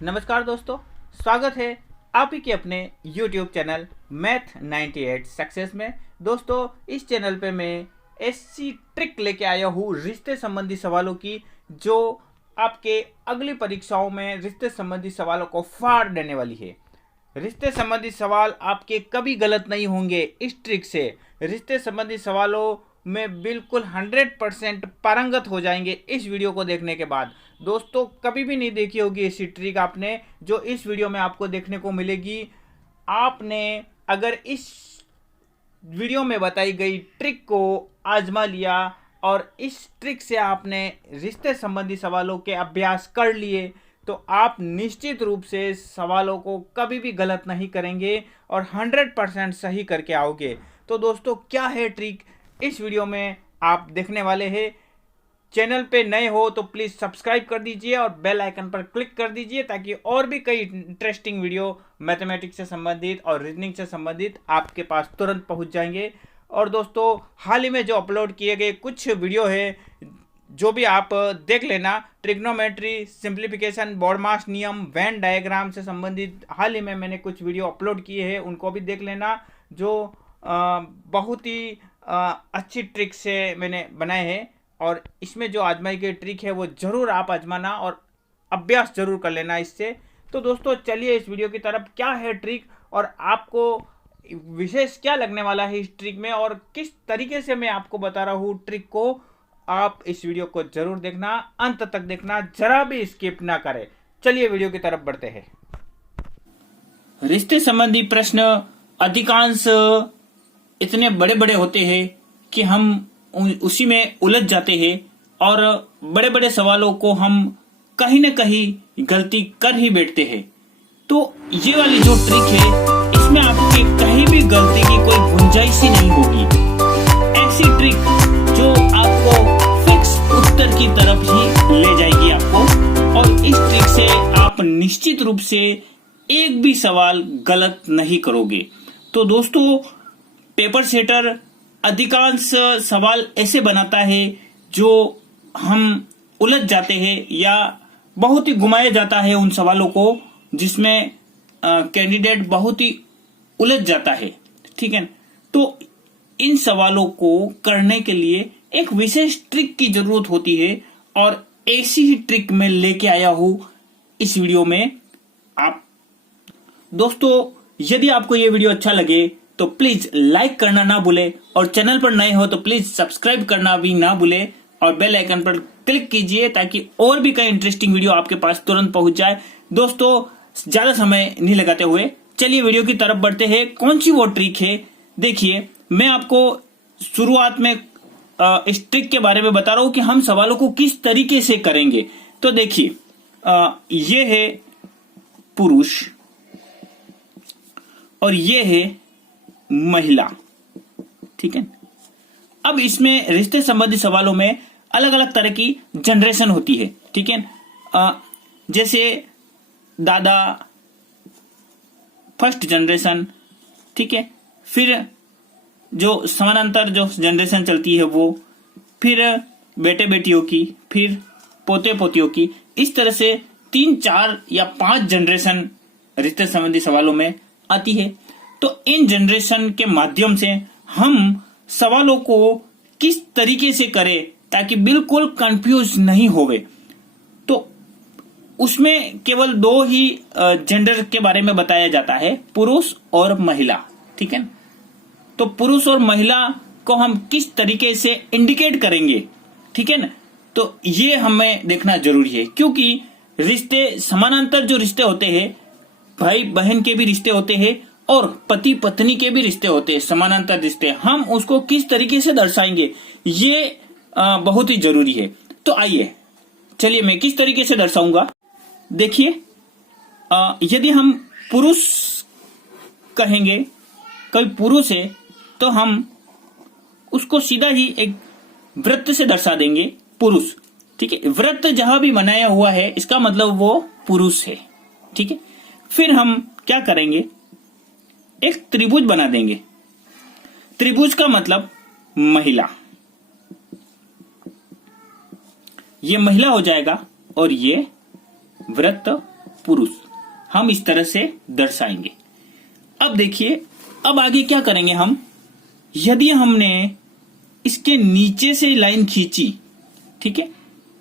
नमस्कार दोस्तों, स्वागत है आप ही के अपने YouTube चैनल मैथ 98 सक्सेस में। दोस्तों, इस चैनल पे मैं ऐसी ट्रिक लेके आया हूँ रिश्ते संबंधी सवालों की, जो आपके अगली परीक्षाओं में रिश्ते संबंधी सवालों को फाड़ देने वाली है। रिश्ते संबंधी सवाल आपके कभी गलत नहीं होंगे। इस ट्रिक से रिश्ते संबंधी सवालों में बिल्कुल 100% पारंगत हो जाएंगे इस वीडियो को देखने के बाद। दोस्तों, कभी भी नहीं देखी होगी ऐसी ट्रिक आपने, जो इस वीडियो में आपको देखने को मिलेगी। आपने अगर इस वीडियो में बताई गई ट्रिक को आजमा लिया और इस ट्रिक से आपने रिश्ते संबंधी सवालों के अभ्यास कर लिए, तो आप निश्चित रूप से सवालों को कभी भी गलत नहीं करेंगे और 100% सही करके आओगे। तो दोस्तों, क्या है ट्रिक, इस वीडियो में आप देखने वाले हैं। चैनल पे नए हो तो प्लीज़ सब्सक्राइब कर दीजिए और बेल आइकन पर क्लिक कर दीजिए, ताकि और भी कई इंटरेस्टिंग वीडियो मैथमेटिक्स से संबंधित और रीजनिंग से संबंधित आपके पास तुरंत पहुंच जाएंगे। और दोस्तों, हाल ही में जो अपलोड किए गए कुछ वीडियो है, जो भी आप देख लेना। ट्रिग्नोमेट्री, सिंप्लीफिकेशन, बॉडमास नियम, वेन डायग्राम से संबंधित हाल ही में मैंने कुछ वीडियो अपलोड किए हैं, उनको भी देख लेना। जो बहुत ही अच्छी ट्रिक से मैंने बनाए हैं, और इसमें जो आजमाई गई ट्रिक है वो ज़रूर आप आजमाना और अभ्यास ज़रूर कर लेना इससे। तो दोस्तों, चलिए इस वीडियो की तरफ। क्या है ट्रिक और आपको विशेष क्या लगने वाला है इस ट्रिक में, और किस तरीके से मैं आपको बता रहा हूँ ट्रिक को, आप इस वीडियो को ज़रूर देखना, अंत तक देखना, जरा भी स्किप ना करें। चलिए वीडियो की तरफ बढ़ते हैं। रिश्ते संबंधी प्रश्न अधिकांश इतने बड़े बड़े होते हैं कि हम उसी में उलझ जाते हैं, और बड़े बड़े सवालों को हम कहीं न कहीं गलती कर ही बैठते हैं। तो ये वाली जो ट्रिक है, इसमें आपके कहीं भी गलती की कोई गुंजाइश ही नहीं होगी। ऐसी ट्रिक जो आपको फिक्स उत्तर की तरफ ही ले जाएगी आपको, और इस ट्रिक से आप निश्चित रूप से एक भी सवाल गलत नहीं करोगे। तो दोस्तों, पेपर सेटर अधिकांश सवाल ऐसे बनाता है जो हम उलझ जाते हैं, या बहुत ही घुमाया जाता है उन सवालों को, जिसमें कैंडिडेट बहुत ही उलझ जाता है। ठीक है, तो इन सवालों को करने के लिए एक विशेष ट्रिक की जरूरत होती है, और ऐसी ही ट्रिक मैं लेके आया हूं इस वीडियो में। आप दोस्तों, यदि आपको ये वीडियो अच्छा लगे तो प्लीज लाइक करना ना भूले, और चैनल पर नए हो तो प्लीज सब्सक्राइब करना भी ना भूले, और बेल आइकन पर क्लिक कीजिए, ताकि और भी कई इंटरेस्टिंग वीडियो आपके पास तुरंत पहुंच जाए। दोस्तों, ज्यादा समय नहीं लगाते हुए चलिए वीडियो की तरफ बढ़ते हैं। कौन सी वो ट्रिक है, देखिए, मैं आपको शुरुआत में इस ट्रिक के बारे में बता रहा हूं कि हम सवालों को किस तरीके से करेंगे। तो देखिए, ये है पुरुष और ये है महिला। ठीक है, अब इसमें रिश्ते संबंधी सवालों में अलग अलग तरह की जनरेशन होती है। ठीक है, जैसे दादा फर्स्ट जनरेशन, ठीक है, फिर जो समानांतर जो जनरेशन चलती है वो, फिर बेटे बेटियों की, फिर पोते पोतियों की, इस तरह से 3, 4 या 5 जनरेशन रिश्ते संबंधी सवालों में आती है। तो इन जनरेशन के माध्यम से हम सवालों को किस तरीके से करें ताकि बिल्कुल कंफ्यूज नहीं होवे, तो उसमें केवल 2 ही जेंडर के बारे में बताया जाता है, पुरुष और महिला। ठीक है, तो पुरुष और महिला को हम किस तरीके से इंडिकेट करेंगे, ठीक है ना, तो ये हमें देखना जरूरी है, क्योंकि रिश्ते समानांतर जो रिश्ते होते हैं, भाई बहन के भी रिश्ते होते हैं और पति पत्नी के भी रिश्ते होते हैं, समानांतर रिश्ते, हम उसको किस तरीके से दर्शाएंगे, ये बहुत ही जरूरी है। तो आइए, चलिए मैं किस तरीके से दर्शाऊंगा। देखिए, यदि हम पुरुष कहेंगे, कोई पुरुष है, तो हम उसको सीधा ही एक वृत्त से दर्शा देंगे, पुरुष। ठीक है, वृत्त जहां भी बनाया हुआ है, इसका मतलब वो पुरुष है। ठीक है, फिर हम क्या करेंगे, एक त्रिभुज बना देंगे। त्रिभुज का मतलब महिला, ये महिला हो जाएगा, और ये वृत्त पुरुष, हम इस तरह से दर्शाएंगे। अब देखिए, अब आगे क्या करेंगे हम, यदि हमने इसके नीचे से लाइन खींची, ठीक है,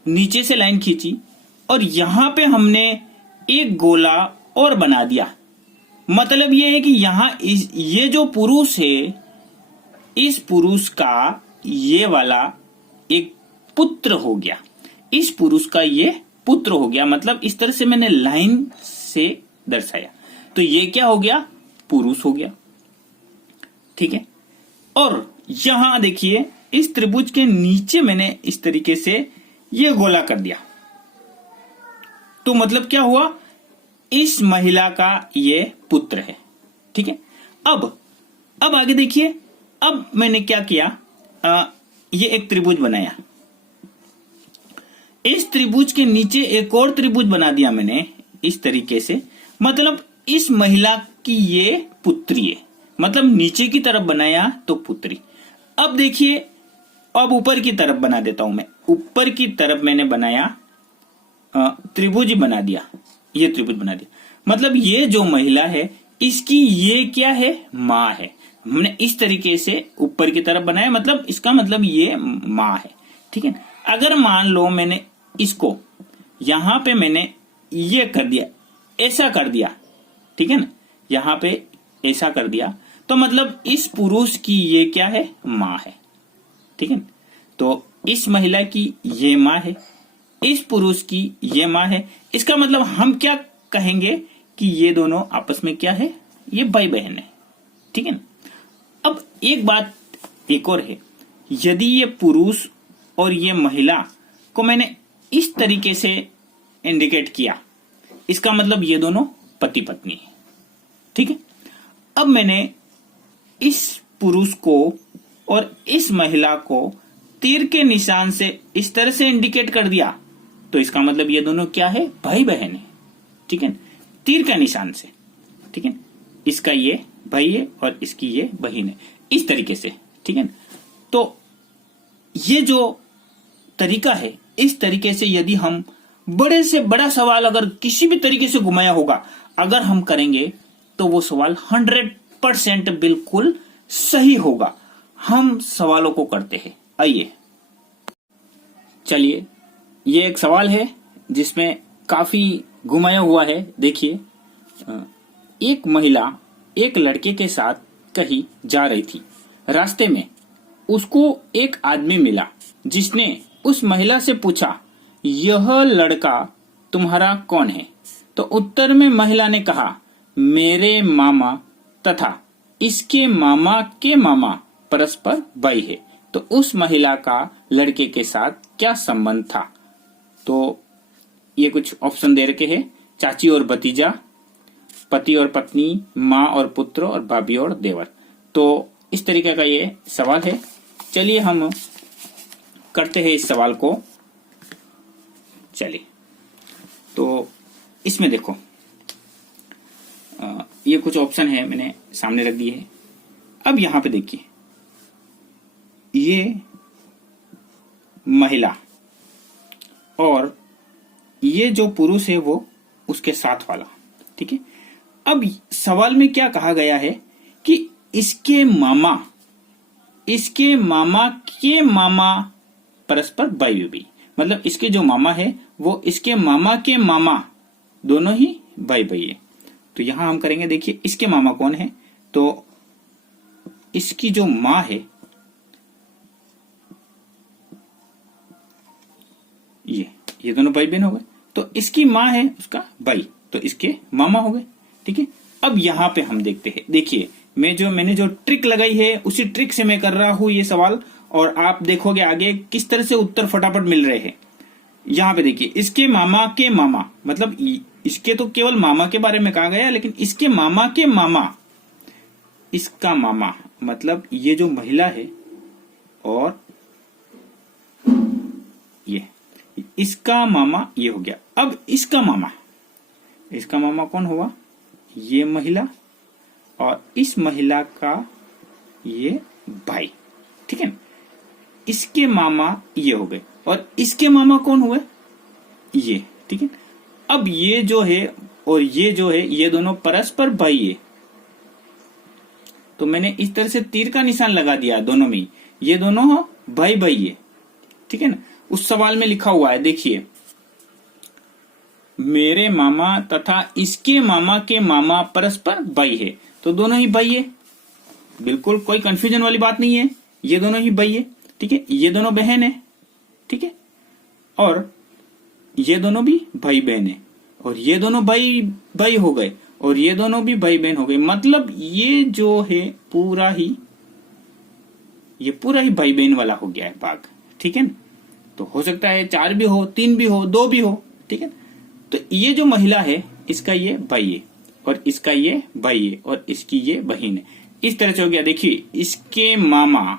नीचे से लाइन खींची और यहां पे हमने एक गोला और बना दिया, मतलब ये है कि यहां ये जो पुरुष है, इस पुरुष का ये वाला एक पुत्र हो गया, इस पुरुष का ये पुत्र हो गया, मतलब इस तरह से मैंने लाइन से दर्शाया, तो ये क्या हो गया, पुरुष हो गया, ठीक है। और यहां देखिए, इस त्रिभुज के नीचे मैंने इस तरीके से ये गोला कर दिया, तो मतलब क्या हुआ, इस महिला का ये पुत्र है, ठीक है। अब आगे देखिए, अब मैंने क्या किया, ये एक त्रिभुज बनाया, इस त्रिभुज के नीचे एक और त्रिभुज बना दिया मैंने इस तरीके से, मतलब इस महिला की ये पुत्री है, मतलब नीचे की तरफ बनाया तो पुत्री। अब देखिए, अब ऊपर की तरफ बना देता हूं मैं, ऊपर की तरफ मैंने बनाया त्रिभुज ही बना दिया, ये त्रिभुज बना दिया, मतलब ये जो महिला है इसकी ये क्या है, माँ है। हमने इस तरीके से ऊपर की तरफ बनाया, मतलब इसका मतलब ये माँ है, ठीक है। अगर मान लो मैंने इसको यहां पे मैंने ये कर दिया, ऐसा कर दिया, ठीक है ना, यहां पे ऐसा कर दिया, तो मतलब इस पुरुष की ये क्या है, माँ है, ठीक है। तो इस महिला की ये माँ है, इस पुरुष की ये माँ है, इसका मतलब हम क्या कहेंगे कि ये दोनों आपस में क्या है, ये भाई बहन है, ठीक है ना। अब एक बात एक और है, यदि ये पुरुष और ये महिला को मैंने इस तरीके से इंडिकेट किया, इसका मतलब ये दोनों पति पत्नी है, ठीक है। अब मैंने इस पुरुष को और इस महिला को तीर के निशान से इस तरह से इंडिकेट कर दिया, तो इसका मतलब ये दोनों क्या है, भाई बहन है, ठीक है, तीर का निशान से, ठीक है। इसका ये भाई है और इसकी ये बहन है, इस तरीके से, ठीक है। तो ये जो तरीका है, इस तरीके से यदि हम बड़े से बड़ा सवाल अगर किसी भी तरीके से घुमाया होगा अगर हम करेंगे, तो वो सवाल 100% बिल्कुल सही होगा। हम सवालों को करते हैं, आइए चलिए, ये एक सवाल है जिसमें काफी घुमाया हुआ है। देखिए, एक महिला एक लड़के के साथ कहीं जा रही थी, रास्ते में उसको एक आदमी मिला जिसने उस महिला से पूछा, यह लड़का तुम्हारा कौन है? तो उत्तर में महिला ने कहा, मेरे मामा तथा इसके मामा के मामा परस्पर भाई है। तो उस महिला का लड़के के साथ क्या संबंध था? तो ये कुछ ऑप्शन दे रखे हैं, चाची और भतीजा, पति और पत्नी, माँ और पुत्र, और भाभी और देवर। तो इस तरीके का ये सवाल है। चलिए हम करते हैं इस सवाल को। चलिए, तो इसमें देखो, ये कुछ ऑप्शन है मैंने सामने रख दिए है। अब यहां पे देखिए, ये महिला और ये जो पुरुष है वो उसके साथ वाला, ठीक है। अब सवाल में क्या कहा गया है कि इसके मामा के मामा परस्पर भाई भाई, मतलब इसके जो मामा है वो इसके मामा के मामा दोनों ही भाई भाई है। तो यहां हम करेंगे, देखिए इसके मामा कौन है, तो इसकी जो माँ है ये दोनों भाई बहन हो गए। तो इसकी माँ है उसका भाई, तो इसके मामा हो गए, ठीक है। अब यहां पे हम देखते हैं, देखिए मैंने जो ट्रिक लगाई है उसी ट्रिक से मैं कर रहा हूं ये सवाल, और आप देखोगे आगे किस तरह से उत्तर फटाफट मिल रहे हैं। यहां पे देखिए, इसके मामा के मामा, मतलब इसके तो केवल मामा के बारे में कहा गया, लेकिन इसके मामा के मामा, इसका मामा मतलब ये जो महिला है और ये इसका मामा ये हो गया। अब इसका मामा कौन हुआ? ये महिला, और इस महिला का ये भाई, ठीक है। इसके मामा ये हो गए, और इसके मामा कौन हुए? ये, ठीक है। अब ये जो है और ये जो है ये दोनों परस्पर भाई है। तो मैंने इस तरह से तीर का निशान लगा दिया दोनों में, ये दोनों भाई भाई है, ठीक है ना। उस सवाल में लिखा हुआ है, देखिए, मेरे मामा तथा इसके मामा के मामा परस्पर भाई है, तो दोनों ही भाई है, बिल्कुल कोई कंफ्यूजन वाली बात नहीं है, ये दोनों ही भाई है, ठीक है। ये दोनों बहन है, ठीक है, और ये दोनों भी भाई बहन है, और ये दोनों भाई भाई हो गए, और ये दोनों भी भाई बहन हो गए। मतलब ये जो है पूरा ही भाई बहन वाला हो गया है भाग, ठीक है ना। तो हो सकता है 4 भी हो, 3 भी हो, 2 भी हो, ठीक है। तो ये जो महिला है इसका ये भाई है, और इसका ये भाई है, और इसकी ये बहन है। इस तरह से हो गया। देखिए, इसके मामा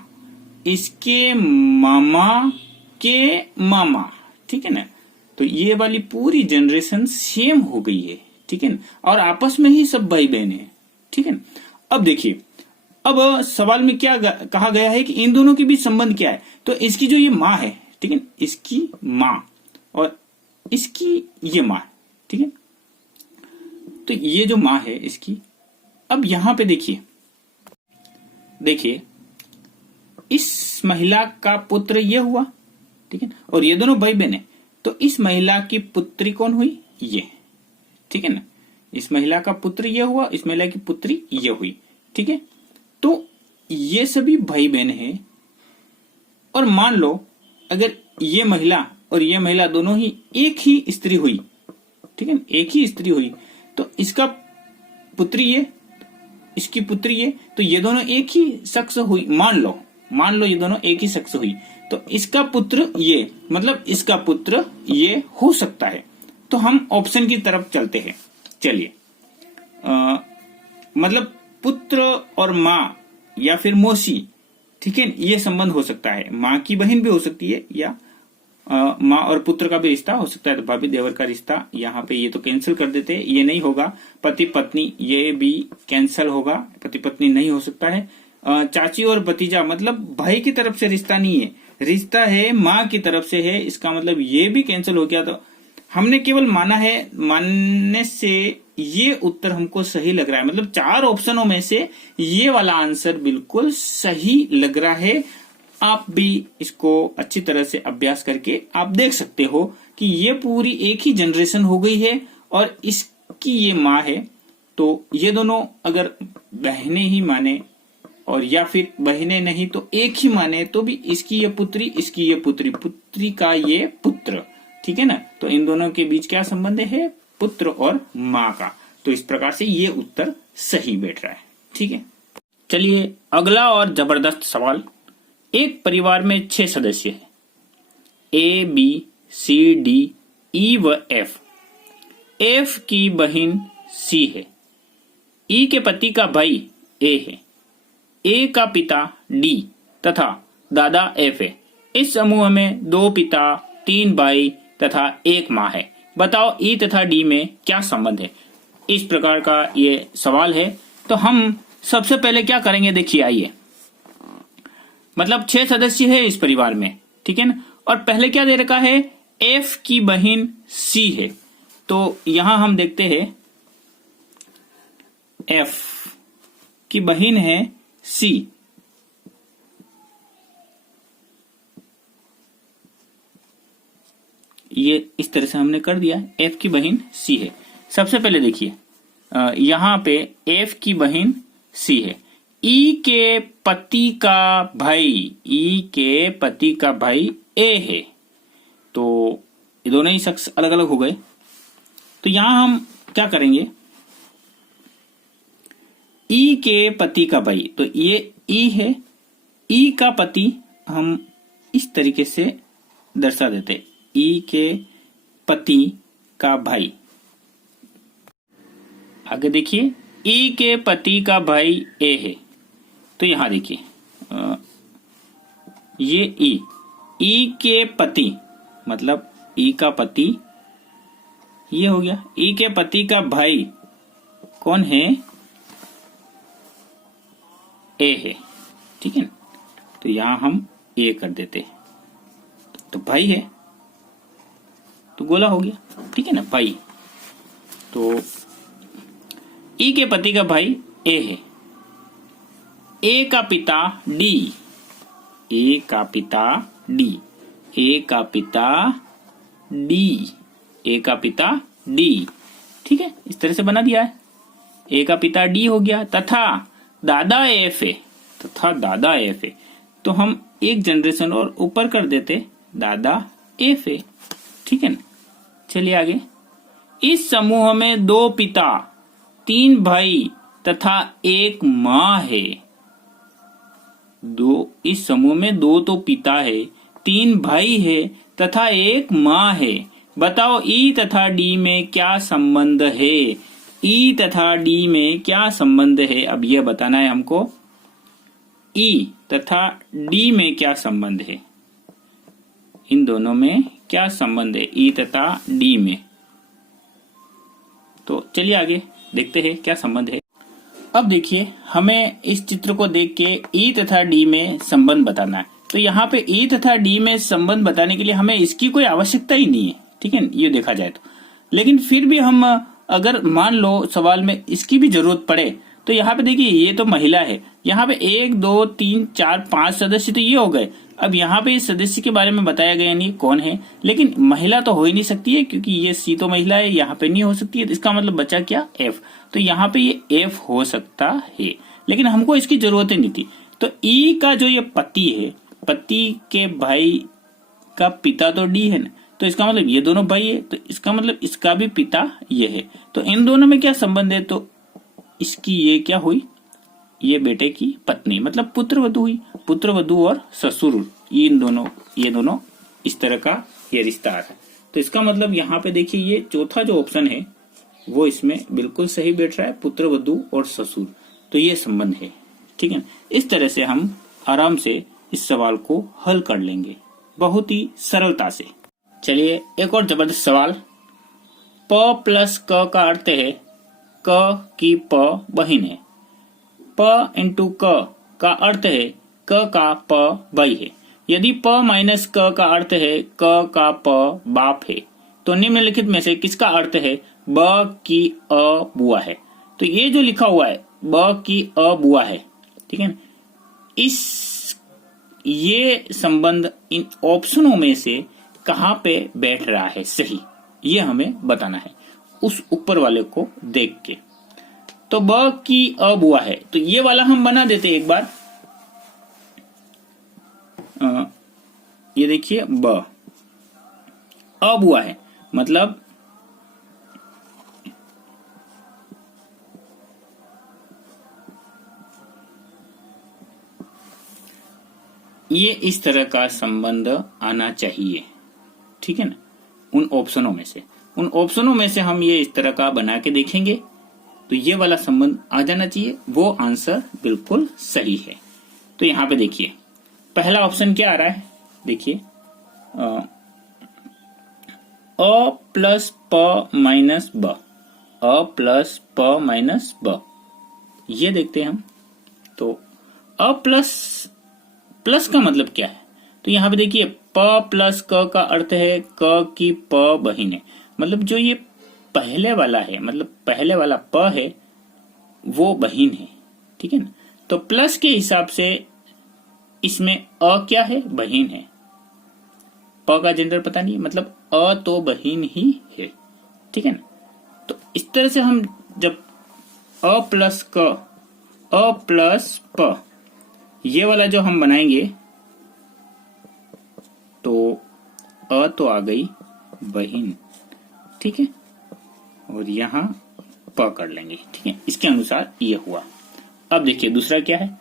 के मामा, ठीक है ना। तो ये वाली पूरी जनरेशन सेम हो गई है, ठीक है ना, और आपस में ही सब भाई बहन है, ठीक है ना। अब देखिए, अब सवाल में क्या कहा गया है कि इन दोनों के बीच संबंध क्या है। तो इसकी जो ये माँ है, ठीक है, इसकी माँ और इसकी ये माँ, ठीक है। तो ये जो माँ है इसकी, अब यहां पे देखिए इस महिला का पुत्र ये हुआ, ठीक है, और ये दोनों भाई बहन है। तो इस महिला की पुत्री कौन हुई? ये, ठीक है ना। इस महिला का पुत्र ये हुआ, इस महिला की पुत्री ये हुई, ठीक है। तो ये सभी भाई बहन है, और मान लो अगर ये महिला और ये महिला दोनों ही एक ही स्त्री हुई, ठीक है, एक ही स्त्री हुई, तो इसका पुत्री ये, इसकी पुत्री ये, तो ये दोनों एक ही शख्स हुई। मान लो ये दोनों एक ही शख्स हुई, तो इसका पुत्र ये, मतलब इसका पुत्र ये हो सकता है। तो हम ऑप्शन की तरफ चलते हैं। चलिए, मतलब पुत्र और माँ या फिर मौसी, ठीक है, ये संबंध हो सकता है। माँ की बहन भी हो सकती है, या माँ और पुत्र का भी रिश्ता हो सकता है। तो भाभी देवर का रिश्ता यहाँ पे ये तो कैंसिल कर देते हैं, ये नहीं होगा। पति पत्नी ये भी कैंसिल होगा, पति पत्नी नहीं हो सकता है। चाची और भतीजा, मतलब भाई की तरफ से रिश्ता नहीं है, रिश्ता है माँ की तरफ से है, इसका मतलब ये भी कैंसिल हो गया। तो हमने केवल मानने से ये उत्तर हमको सही लग रहा है। मतलब 4 ऑप्शनों में से ये वाला आंसर बिल्कुल सही लग रहा है। आप भी इसको अच्छी तरह से अभ्यास करके आप देख सकते हो कि ये पूरी एक ही जनरेशन हो गई है, और इसकी ये माँ है। तो ये दोनों अगर बहनें ही माने, और या फिर बहनें नहीं तो एक ही माने, तो भी इसकी ये पुत्री, इसकी ये पुत्री का ये पुत्र, ठीक है ना। तो इन दोनों के बीच क्या संबंध है? पुत्र और माँ का। तो इस प्रकार से ये उत्तर सही बैठ रहा है, ठीक है। चलिए अगला और जबरदस्त सवाल। एक परिवार में 6 सदस्य हैं, ए, बी, सी, डी, ई व एफ। एफ की बहन सी है, ई के पति का भाई ए है, ए का पिता डी तथा दादा एफ है। इस समूह में 2 पिता, 3 भाई तथा 1 माँ है। बताओ ई तथा डी में क्या संबंध है। इस प्रकार का ये सवाल है। तो हम सबसे पहले क्या करेंगे, देखिए आइए। मतलब 6 सदस्य है इस परिवार में, ठीक है ना। और पहले क्या दे रखा है, एफ की बहन सी है। तो यहां हम देखते हैं एफ की बहन है सी, ये इस तरह से हमने कर दिया। एफ की बहन सी है। सबसे पहले देखिए यहां पे एफ की बहन सी है, ई के पति का भाई, ई के पति का भाई ए है। तो ये दोनों ही शख्स अलग अलग हो गए। तो यहां हम क्या करेंगे, ई के पति का भाई, तो ये ई है, ई का पति हम इस तरीके से दर्शा देते, ई के पति का भाई। आगे देखिए, ई के पति का भाई ए है। तो यहां देखिए ये ई के पति, मतलब ई का पति ये हो गया। ई के पति का भाई कौन है, ए है, ठीक है ना। तो यहां हम ए कर देते, तो भाई है, तो गोला हो गया, ठीक है ना, भाई। तो ई के पति का भाई ए है, ए का पिता डी, ए का पिता डी, ए का पिता डी, ए का पिता डी। ठीक है, इस तरह से बना दिया है। ए का पिता डी हो गया, तथा दादा एफ है, तथा दादा एफ है। तो हम एक जनरेशन और ऊपर कर देते, दादा एफ है। ठीक है ना, चलिए आगे। इस समूह में 2 पिता, 3 भाई तथा 1 माँ है। इस समूह में 2 तो पिता है, 3 भाई है तथा 1 माँ है। बताओ ई तथा डी में क्या संबंध है? ई तथा डी में क्या संबंध है? अब यह बताना है हमको, ई तथा डी में क्या संबंध है, इन दोनों में क्या संबंध है, ई तथा डी में। तो चलिए आगे देखते हैं क्या संबंध है। अब देखिए, हमें इस चित्र को देख के ई तथा डी में संबंध बताना है। तो यहाँ पे ई तथा डी में संबंध बताने के लिए हमें इसकी कोई आवश्यकता ही नहीं है। ठीक है, ये देखा जाए तो। लेकिन फिर भी हम अगर मान लो सवाल में इसकी भी जरूरत पड़े, तो यहाँ पे देखिए ये तो महिला है, यहाँ पे 1 2 3 4 5 सदस्य तो ये हो गए। अब यहाँ पे इस सदस्य के बारे में बताया गया नहीं कौन है, लेकिन महिला तो हो ही नहीं सकती है क्योंकि ये सी तो महिला है, यहाँ पे नहीं हो सकती है। तो इसका मतलब बचा क्या? एफ। तो यहाँ पे ये एफ हो सकता है, लेकिन हमको इसकी जरूरत ही नहीं थी। तो ई का जो ये पति है, पति के भाई का पिता तो डी है ना, तो इसका मतलब ये दोनों भाई है, तो इसका मतलब इसका भी पिता ये है। तो इन दोनों में क्या संबंध है? तो इसकी ये क्या हुई, ये बेटे की पत्नी, मतलब पुत्र वधु हुई। पुत्र वधु और ससुर, ये दोनों इस तरह का ये रिश्ता है। तो इसका मतलब यहाँ पे देखिए, ये चौथा जो ऑप्शन है वो इसमें बिल्कुल सही बैठ रहा है, पुत्र वधु और ससुर। तो ये संबंध है। ठीक है, इस तरह से हम आराम से इस सवाल को हल कर लेंगे, बहुत ही सरलता से। चलिए एक और जबरदस्त सवाल। प प्लस क का अर्थ है क की प बहिन है। प इंटू क का अर्थ है क का प भाई है। यदि प माइनस क का अर्थ है क का प बाप है, तो निम्नलिखित में से किसका अर्थ है ब की अ बुआ है? तो ये जो लिखा हुआ है ब की अ बुआ है, ठीक है ना, ये संबंध इन ऑप्शनों में से कहां पे बैठ रहा है सही, ये हमें बताना है उस ऊपर वाले को देख के। तो ब की अ बुआ है, तो ये वाला हम बना देते एक बार। ये देखिए ब अ बुआ है, मतलब ये इस तरह का संबंध आना चाहिए। ठीक है ना, उन ऑप्शनों में से हम ये इस तरह का बना के देखेंगे तो ये वाला संबंध आ जाना चाहिए, वो आंसर बिल्कुल सही है। तो यहां पे देखिए पहला ऑप्शन क्या आ रहा है, देखिए अ प्लस प माइनस ब, अ प्लस प माइनस ब, ये देखते हैं हम। तो अ प्लस का मतलब क्या है? तो यहाँ पे देखिए प प्लस क का अर्थ है क की प बहिन है, मतलब जो ये पहले वाला है, मतलब पहले वाला प है वो बहिन है। ठीक है ना, तो प्लस के हिसाब से इसमें अ क्या है, बहिन है। प का जेंडर पता नहीं, मतलब अ तो बहिन ही है। ठीक है ना, तो इस तरह से हम जब अ प्लस प ये वाला जो हम बनाएंगे तो अ तो आ गई बहिन, ठीक है, और यहां प कर लेंगे। ठीक है, इसके अनुसार ये हुआ। अब देखिए दूसरा क्या है,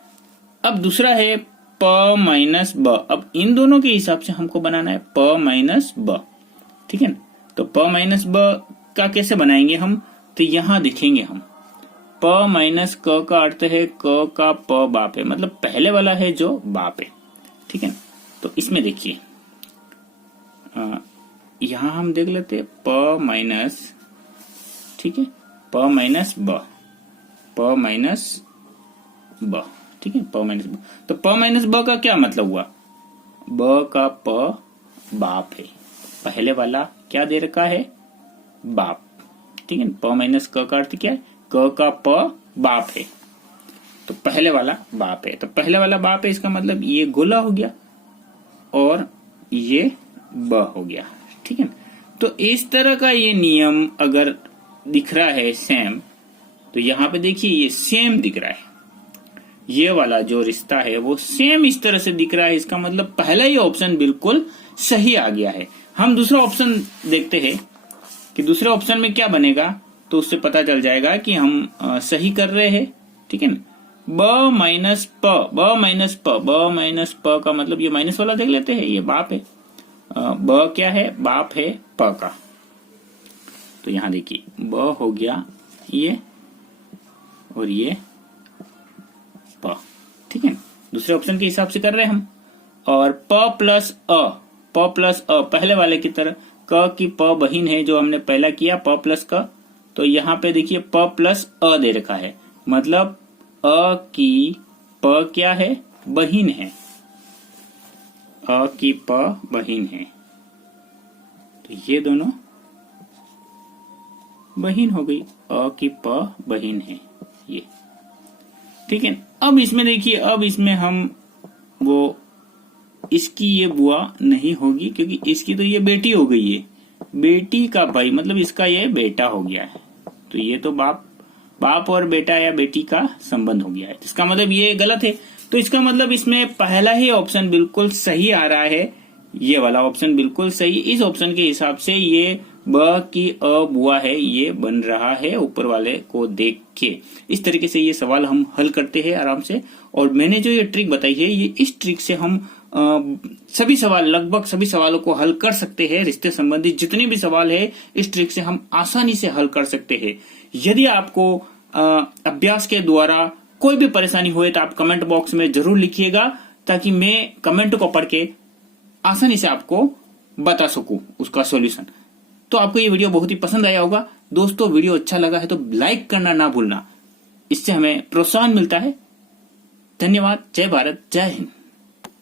अब दूसरा है प माइनस ब। अब इन दोनों के हिसाब से हमको बनाना है प माइनस ब। ठीक है ना, तो प माइनस ब का कैसे बनाएंगे हम, तो यहां देखेंगे हम प माइनस क का अर्थ है क का प बाप है, मतलब पहले वाला है जो बाप है। ठीक है ना, तो इसमें देखिए यहां हम देख लेते प माइनस, ठीक है, प माइनस ब, प माइनस ब, ठीक है, प माइनस ब। तो प माइनस ब का क्या मतलब हुआ, ब का प बाप है, पहले वाला क्या दे रखा है, बाप। ठीक है, प माइनस क का अर्थ क्या है, क का प बाप है, तो पहले वाला बाप है, तो पहले वाला बाप है, इसका मतलब ये गोला हो गया और ये ब हो गया। ठीक है, तो इस तरह का ये नियम अगर दिख रहा है सेम, तो यहाँ पे देखिए ये सेम दिख रहा है, ये वाला जो रिश्ता है वो सेम इस तरह से दिख रहा है, इसका मतलब पहला ही ऑप्शन बिल्कुल सही आ गया है। हम दूसरा ऑप्शन देखते हैं कि दूसरे ऑप्शन में क्या बनेगा, तो उससे पता चल जाएगा कि हम सही कर रहे हैं। ठीक है ना, ब माइनस प, ब माइनस प, ब माइनस प का मतलब ये माइनस वाला देख लेते हैं, ये बाप है, ब क्या है, बाप है प का, तो यहां देखिए ब हो गया ये और ये प। ठीक है, दूसरे ऑप्शन के हिसाब से कर रहे हैं हम। और प प्लस अ, प प्लस अ पहले वाले की तरह, क की प बहिन है जो हमने पहला किया प प्लस क, तो यहाँ पे देखिए प प्लस अ दे रखा है, मतलब अ की प क्या है, बहिन है, अ की प बहिन है, तो ये दोनों बहिन हो गई, अ की प बहिन है ये। ठीक है, अब इसमें देखिए, अब इसमें हम वो इसकी ये बुआ नहीं होगी क्योंकि इसकी तो ये बेटी हो गई है, बेटी का भाई मतलब इसका ये बेटा हो गया है, तो ये तो बाप और बेटा या बेटी का संबंध हो गया है, इसका मतलब ये गलत है। तो इसका मतलब इसमें पहला ही ऑप्शन बिल्कुल सही आ रहा है, ये वाला ऑप्शन बिल्कुल सही। इस ऑप्शन के हिसाब से ये ब की अ बुआ है, ये बन रहा है ऊपर वाले को देख के। इस तरीके से ये सवाल हम हल करते हैं आराम से। और मैंने जो ये ट्रिक बताई है, ये इस ट्रिक से हम सभी सवाल, लगभग सभी सवालों को हल कर सकते हैं। रिश्ते संबंधी जितने भी सवाल है इस ट्रिक से हम आसानी से हल कर सकते हैं। यदि आपको अभ्यास के द्वारा कोई भी परेशानी हुए तो आप कमेंट बॉक्स में जरूर लिखिएगा, ताकि मैं कमेंट को पढ़ के आसानी से आपको बता सकूं उसका सॉल्यूशन। तो आपको ये वीडियो बहुत ही पसंद आया होगा। दोस्तों, वीडियो अच्छा लगा है तो लाइक करना ना भूलना, इससे हमें प्रोत्साहन मिलता है। धन्यवाद। जय भारत, जय हिंद।